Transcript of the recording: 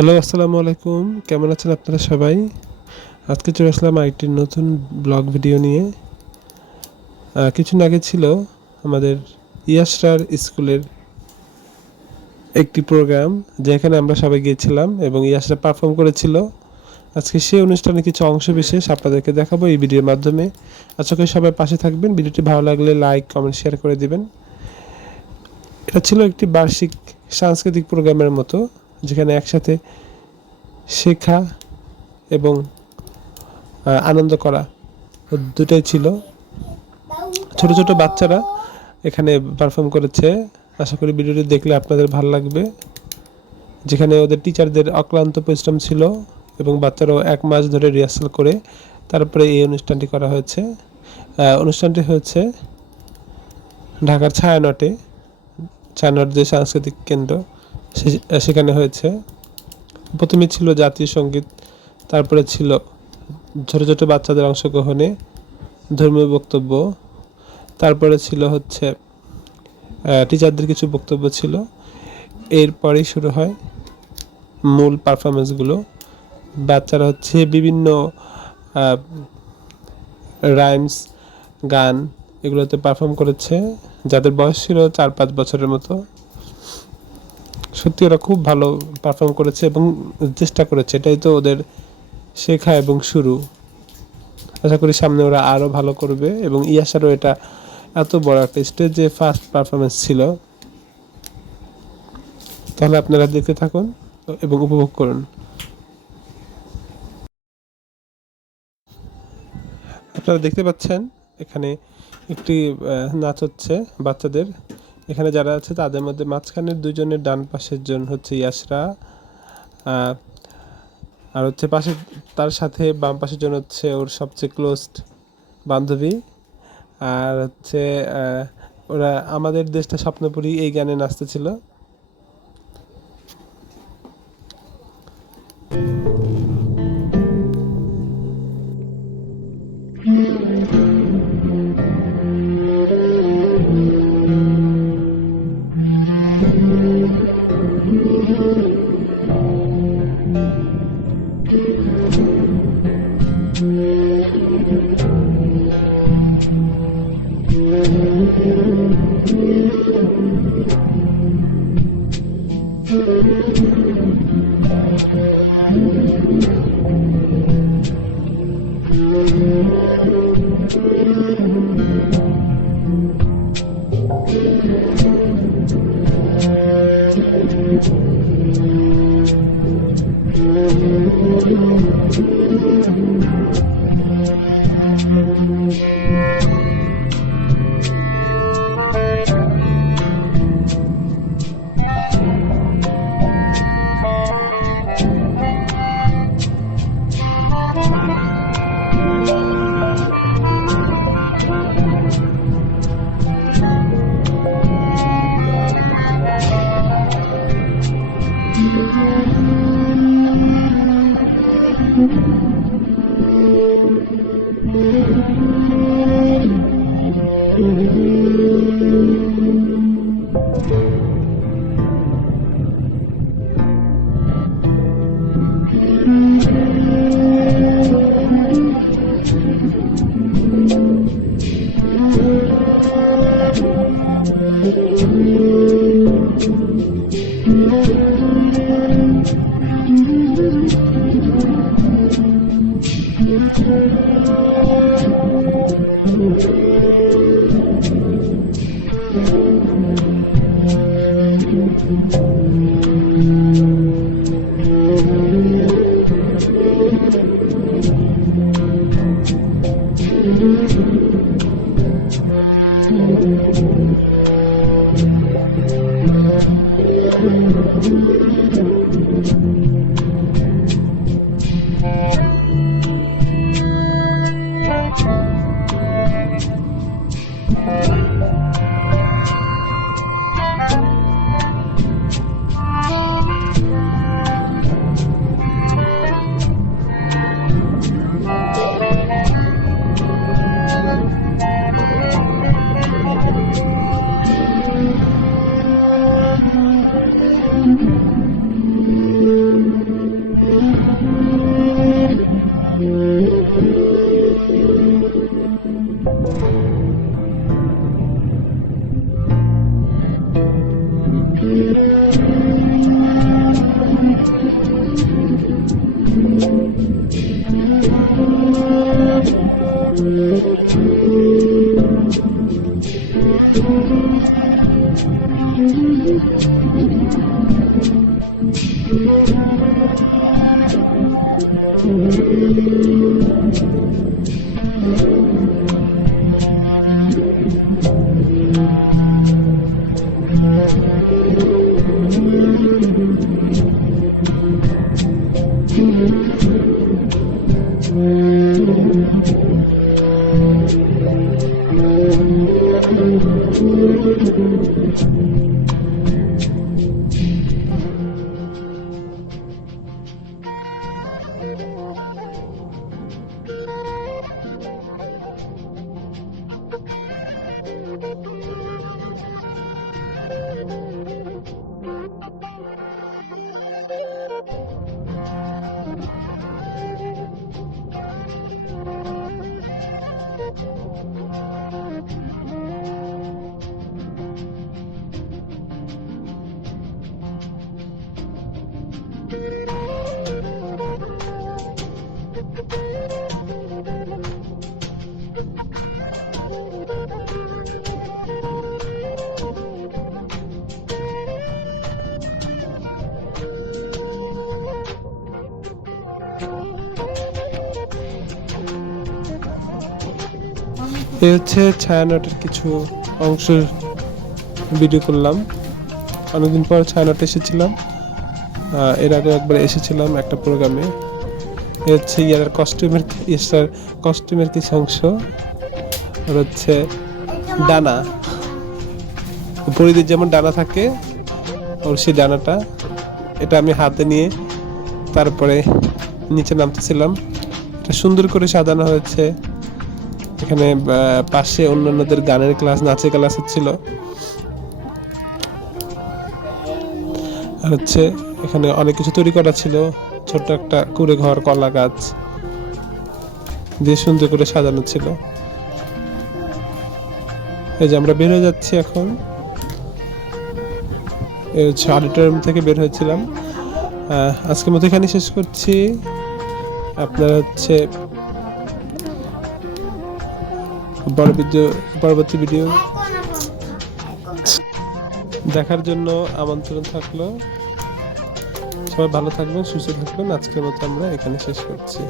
Hello, আসসালামু আলাইকুম। কেমন আছেন আপনারা সবাই? আজকে চলে আসলাম আরেকটি নতুন ব্লগ ভিডিও নিয়ে। কিছুদিন আগে ছিল আমাদের ইয়াসরার স্কুলের একটি প্রোগ্রাম, যেখানে আমরা সবাই গিয়েছিলাম এবং ইয়াসরা পারফর্ম করেছিল। আজকে সেই অনুষ্ঠানের কিছু অংশ বিশেষ আপনাদেরকে দেখাবো এই ভিডিওর মাধ্যমে। আশা করি সবাই পাশে থাকবেন। ভিডিওটি ভালো লাগলে লাইক, কমেন্ট, শেয়ার করে দিবেন। এটা ছিল একটি বার্ষিক সাংস্কৃতিক প্রোগ্রামের মতো, যেখানে একসাথে শেখা এবং আনন্দ করা দুটাই ছিল। ছোট ছোট বাচ্চারা এখানে পারফর্ম করেছে। আশা করি ভিডিওটি দেখলে আপনাদের ভালো লাগবে, যেখানে ওদের টিচারদের অক্লান্ত পরিশ্রম ছিল এবং বাচ্চারাও 1 মাস ধরে রিহার্সাল করে তারপরে এই অনুষ্ঠানটি করা হয়েছে। অনুষ্ঠানটি হয়েছে ঢাকার ছায়ানটে, ছায়ানট যে সাংস্কৃতিক কেন্দ্র সেখানে হয়েছে। প্রথমে ছিল জাতীয় সঙ্গীত, তারপরে ছিল ছোট ছোট বাচ্চাদের অংশগ্রহণে ধর্মীয় বক্তব্য, তারপরে ছিল হচ্ছে টিচারদের কিছু বক্তব্য ছিল। এরপরেই শুরু হয় মূল পারফরমেন্সগুলো। বাচ্চারা হচ্ছে বিভিন্ন রাইমস, গান এগুলোতে পারফর্ম করেছে, যাদের বয়স ছিল 4-5 বছরের মতো। সত্যি ওরা খুব ভালো পারফর্ম করেছে এবং চেষ্টা করেছে। এটাই তো ওদের শেখা এবং শুরু। আশা করি সামনে ওরা আরও ভালো করবে এবং ইয়াসারও এটা এত বড় একটা স্টেজে ফার্স্ট পারফরমেন্স ছিল। তাহলে আপনারা দেখতে থাকুন এবং উপভোগ করুন। আপনারা দেখতে পাচ্ছেন এখানে একটি নাচ হচ্ছে বাচ্চাদের। এখানে যারা আছে তাদের মধ্যে মাঝখানের দুজনের ডান পাশের জন হচ্ছে ইয়াসরা, আর হচ্ছে পাশে তার সাথে বাম পাশের জন হচ্ছে ওর সবচেয়ে ক্লোজড বান্ধবী। আর হচ্ছে ওরা আমাদের দেশটা স্বপ্নপুরী এই গানে নাচতেছিল। এই হচ্ছে ছায়ানটের কিছু অংশ ভিডিও করলাম। অনেকদিন পর ছায়ানটে এসেছিলাম, এর আগে একবার এসেছিলাম একটা প্রোগ্রামে। এ হচ্ছে ইয়ার কস্টিউমের কিছু অংশ। আর হচ্ছে ডানা, পরীদের যেমন ডানা থাকে ওর সেই ডানাটা, এটা আমি হাতে নিয়ে তারপরে নিচে নামতেছিলাম। এটা সুন্দর করে সাজানো হয়েছে। এখানে পাশে অন্যান্যদের গানের ক্লাস, নাচের ক্লাস হচ্ছিল। আর হচ্ছে এখানে অনেক কিছু তৈরি করা ছিল, ছোট্ট একটা কুড়ে ঘর, কলা গাছ দিয়ে সুন্দর করে সাজানো ছিল। এই যে আমরা বের হয়ে যাচ্ছি এখন। এই হচ্ছে অডিটোরিয়াম থেকে বের হয়েছিলাম। আজকের মতো এখানে শেষ করছি। আপনারা হচ্ছে পরবর্তী ভিডিও দেখার জন্য আমন্ত্রণ থাকলো। সবাই ভালো থাকবেন, সুস্থ থাকবেন। আজকের মতো আমরা এখানে শেষ করছি।